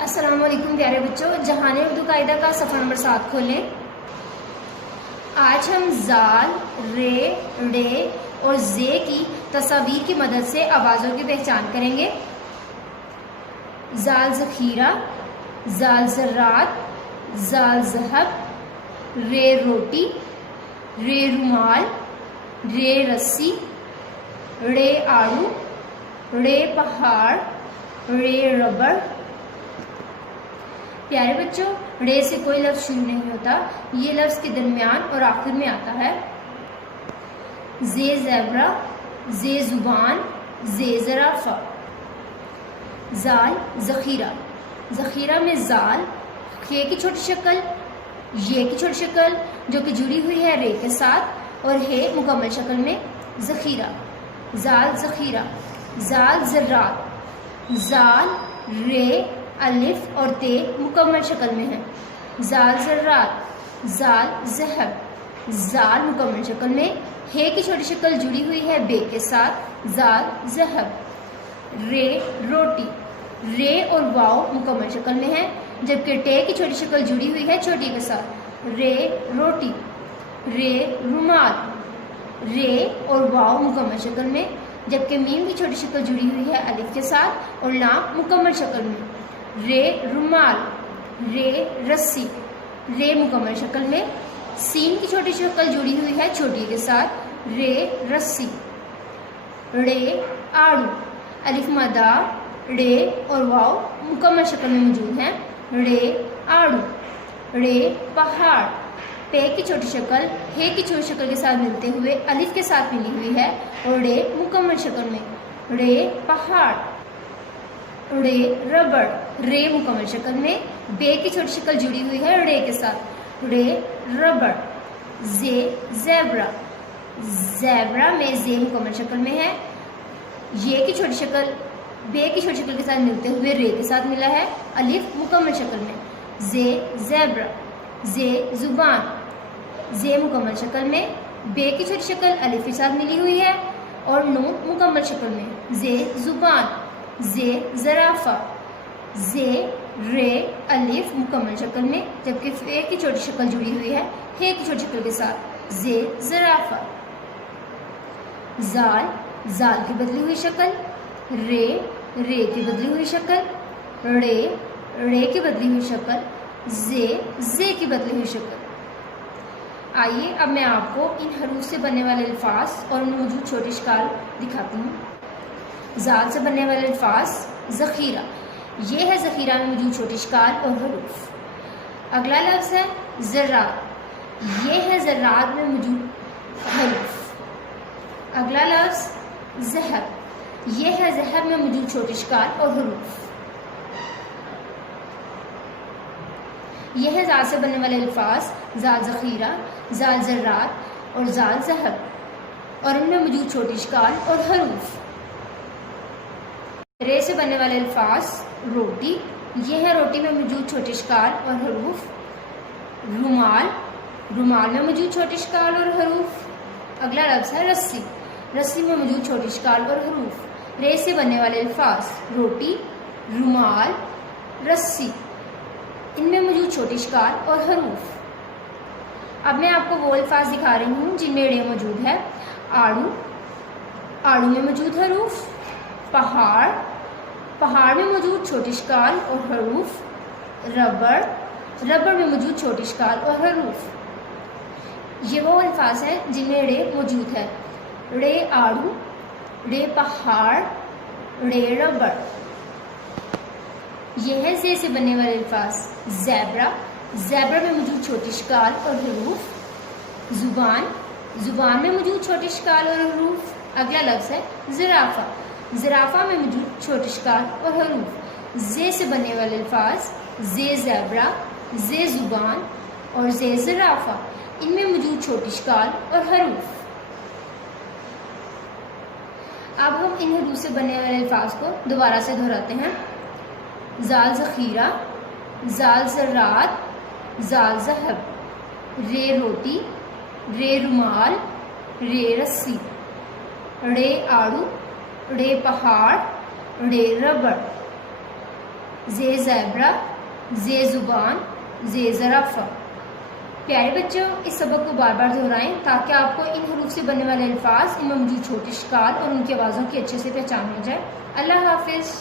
السلام علیکم پیارے بچوں، جہان اردو قاعدہ کا صفحہ نمبر 7 کھولیں۔ آج ہم زال، رے، ڑے اور زے کی تصاویر کی مدد سے آوازوں کی پہچان کریں گے۔ زال ذخیرہ، زال ذرات، زال ذہب، رے روٹی، رے رومال، رے رسی، ڑے آڑو، ڑے پہاڑ، ڑے ربڑ۔ پیارے بچوں، ڑے سے کوئی لفظ شروع نہیں ہوتا، یہ لفظ کے درمیان اور آخر میں آتا ہے۔ زے زیبرا، زے زبان، زے زرافہ۔ زال ذخیرہ، ذخیرہ میں زال، خے کی چھوٹی شکل، یہ کی چھوٹی شکل جو کہ جڑی ہوئی ہے رے کے ساتھ، اور ہے مکمل شکل میں ذخیرہ۔ زال ذخیرہ۔ زال ذرات، زال، رے، الف اور تے مکمل شکل میں ہے۔ زال ذرات، زال ذہب، زال مکمل شکل میں، ہے کی چھوٹی شکل جڑی ہوئی ہے بے کے ساتھ، زال ذہب۔ رے روٹی، رے اور واؤ مکمل شکل میں ہے، جبکہ ٹے کی چھوٹی شکل جڑی ہوئی ہے چھوٹی کے ساتھ، رے روٹی۔ رے رومال، رے اور واؤ مکمل شکل میں، جبکہ میم کی چھوٹی شکل جڑی ہوئی ہے الف کے ساتھ اور لام مکمل شکل میں، رے رومال۔ رے رسی، رے مکمل شکل میں، سین کی چھوٹی شکل جڑی ہوئی ہے چھوٹی کے ساتھ، رے رسی۔ ڑے آڑو، الف مدہ، ڑے اور واؤ مکمل شکل میں موجود ہیں، ڑے آڑو۔ ڑے پہاڑ، پے کی چھوٹی شکل ہے کی چھوٹی شکل کے ساتھ ملتے ہوئے الف کے ساتھ ملی ہوئی ہے، اور ڑے مکمل شکل میں، ڑے پہاڑ۔ ڑے ربڑ، رے مکمل شکل میں، بے کی چھوٹی شکل جڑی ہوئی ہے ڑے کے ساتھ، ڑے ربڑ۔ زے زیبرا، زیبرا میں زے مکمل شکل میں ہے، یہ کی چھوٹی شکل بے کی چھوٹی شکل کے ساتھ ملتے ہوئے رے کے ساتھ ملا ہے، الف مکمل شکل میں، زے زیبرا۔ زے زبان، زے مکمل شکل میں، بے کی چھوٹی شکل الف کے ساتھ ملی ہوئی ہے اور نون مکمل شکل میں، زے زبان۔ زے زرافہ، زے رے الف مکمل شکل میں، جبکہ فے کی چھوٹی شکل جڑی ہوئی ہے ہے کی چھوٹی شکل کے ساتھ، زے زرافہ۔ زال، زال کی بدلی ہوئی شکل، رے، رے کی بدلی ہوئی شکل، ڑے، ڑے کی بدلی ہوئی شکل، زے، زے کی بدلی ہوئی شکل۔ آئیے اب میں آپ کو ان حروف سے بننے والے الفاظ اور ان میں موجود چھوٹے اشکال دکھاتی ہوں۔ زال سے بننے والے الفاظ، ذخیرہ، یہ ہے ذخیرہ میں موجود چھوٹے اشکال اور حروف۔ اگلا لفظ ہے ذرات، یہ ہے ذرات میں موجود حروف۔ اگلا لفظ ذہب، یہ ہے ذہب میں موجود چھوٹے اشکال اور حروف۔ یہ ہے زال سے بننے والے الفاظ، زال ذخیرہ، زال ذرات اور زال ذہب، اور ان میں موجود چھوٹے اشکال اور حروف۔ رے سے بننے والے الفاظ، روٹی، یہ ہے روٹی میں موجود چھوٹے اشکال اور حروف۔ رومال، رومال میں موجود چھوٹے اشکال اور حروف۔ اگلا لفظ ہے رسی، رسی میں موجود چھوٹے اشکال اور حروف۔ رے سے بننے والے الفاظ، روٹی، رومال، رسی، ان میں موجود چھوٹے اشکال اور حروف۔ اب میں آپ کو وہ الفاظ دکھا رہی ہوں جن میں ڑے موجود ہے۔ آڑو، آڑو میں موجود حروف۔ پہاڑ، پہاڑ میں موجود چھوٹے اشکال اور حروف۔ ربڑ، ربڑ میں موجود چھوٹے اشکال اور حروف۔ یہ وہ الفاظ ہیں جن میں ڑے موجود ہے۔ ڑے آڑو، ڑے پہاڑ، ڑے ربڑ۔ یہ ہے زے سے بننے والے الفاظ، زیبرا، زیبرا میں موجود چھوٹے اشکال اور حروف۔ زبان، زبان میں موجود چھوٹے اشکال اور حروف۔ اگلا لفظ ہے زرافہ، زرافہ میں موجود چھوٹے اشکال اور حروف۔ زے سے بننے والے الفاظ، زے زیبرا، زے زبان اور زے زرافہ، ان میں موجود چھوٹے اشکال اور حروف۔ اب ہم ان حروف سے بننے والے الفاظ کو دوبارہ سے دہراتے ہیں۔ زال ذخیرہ، زال ذرات، زال ذہب، رے روٹی، رے رومال، رے رسی، ڑے آڑو، ڑے پہاڑ، ڑے ربڑ۔ زے زیبرا، زے زبان، زے زرافہ۔ پیارے بچوں، اس سبق کو بار بار دہرائیں تاکہ آپ کو ان حروف سے بننے والے الفاظ، ان میں موجود چھوٹے اشکال اور ان کی آوازوں کی اچھے سے پہچان ہو جائے۔ اللہ حافظ۔